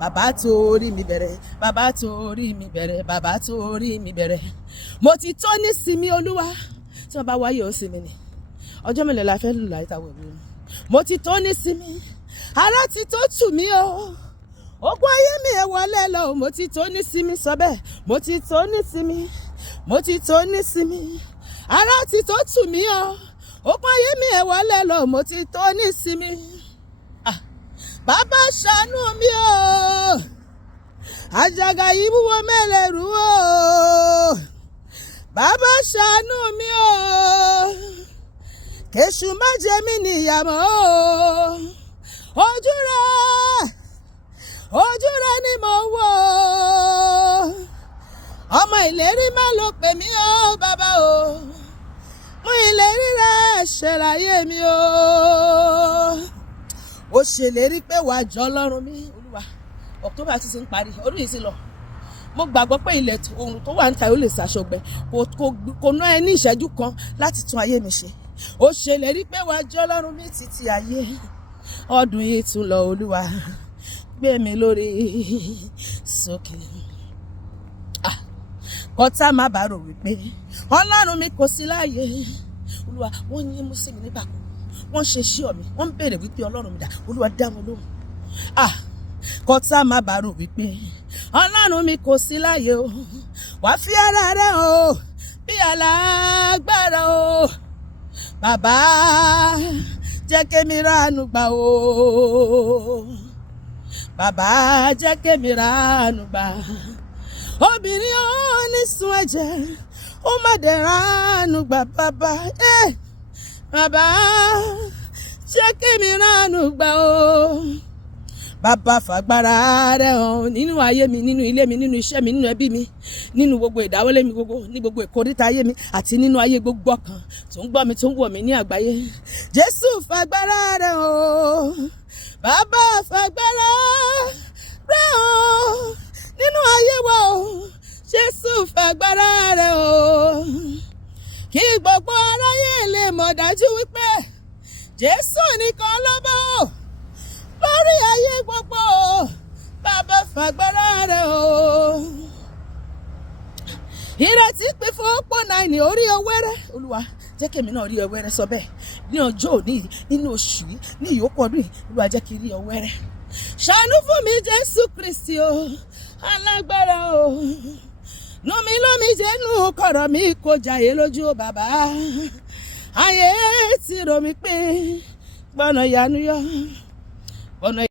Bàbá torí mi bẹ̀rẹ̀, bàbá torí mi bẹ̀rẹ̀, bàbá torí mi bẹ̀rẹ̀. Mo ti tó ní sinmi Olúwa. Tí wọ́n bá wáyé ó sinmi ni. Ọjọ́ mélòó la fẹ́ lù láì tàwọn ìwé. Mo ti tó ní sinmi. Ara ti tó tù mí o. Ogun ayé mi ẹ wọlé lọ. Mo ti tó ní sinmi sọ bẹ́ẹ̀. Mo ti tó ní sinmi. Mo ti tó ní sinmi. Ara ti tó tù mí o. Ogun ayé mi ẹ wọlé lọ. Mo ti tó ní sinmi. Bàbá ṣàánú mi o. Àjàgà yìí wúwo mẹ́lẹ̀rú o. Bàbá ṣàánú mi o. Kèṣù má jẹ mí níyà mọ́ o. Ojú rẹ ni mo wò. Ọmọ ìlérí má ló pè mí o bàbá o. Mú ìlérí rẹ ṣẹláyé mi o. Ó ṣèlérí pé wàá jọ Ọlọ́run mi Olúwa. October ti ń parí, ọdún yìí sì lọ. Mo gbàgbọ́ pé ilẹ̀ oòrùn tó wà níta ó lè ṣàṣọgbẹ. Kò ná ẹ ní ìṣẹ́jú kan láti tún ayé mi ṣe. Ó ṣèlérí pé wàá jọ Ọlọ́run mi títí ayé. Ọdún yìí tún lọ Olúwa. Gbé mi lórí sókè. Kọ́tà má bàa rò wípé Ọlọ́run mi kò sí láàyè. Olúwa, wọ́n yín mú sí mi nígbà kan. Wọ́n ṣe sí ọ̀mí, wọ́n ń béèrè wípé Ọlọ́run mi dà. Olúwa dá wọn lóhùn. Kọ́tà má bàa rò wípé Ọlọ́run mi kò sí láàyè o. Wàá fi ara rẹ hàn o bí alágbára o. Bàbá jẹ́ kémi ránu gbà o. Bàbá jẹ́ kémi ránu gbà. Obìnrin ó ní sun ẹ̀jẹ̀ ó má dẹ̀ ránu gbà bàbá. Bàbá jẹ́ kémi ránu gbà o. Bàbá fàgbára rẹ̀ hàn nínú ayé mi, nínú ilé mi, nínú iṣẹ́ mi, nínú ẹbí mi, nínú gbogbo ìdáwọ́lé mi gbogbo, ní gbogbo ìkóríta ayé mi àti nínú ayé gbogbo ọkàn tó ń gbọ́ mi, tó ń wò mí ní àgbáyé. Jésù fàgbára rẹ̀ hàn. Bàbá fàgbára rẹ̀ hàn nínú ayé wa o. Jésù fàgbára rẹ̀ hàn. Kí gbogbo aráyé lè mọ̀ dájú wípé Jésù nìkan lọ́ba o. Lórí ayé gbogbo bàbá fàgbára rẹ̀ o. Ìrètí pé fún ọ̀pọ̀ náà ní orí ọwẹ́rẹ́. Olúwa jẹ́ kí èmi náà rí ọwẹ́rẹ́ sọ bẹ́ẹ̀. Ní ọjọ́ òní, nínú oṣù yìí, ní ìyókù ọdún yìí, Olúwa jẹ́ kí n rí ọwẹ́rẹ́. Ṣàánú fún mi Jésù Kristi o. Alágbára o. Nù mí lómi jẹ́nu kọ̀rọ̀ mi kò jàyè lójú o bàbá. Ayé ti rò mí pé gbọ́nà ìyanu yọ.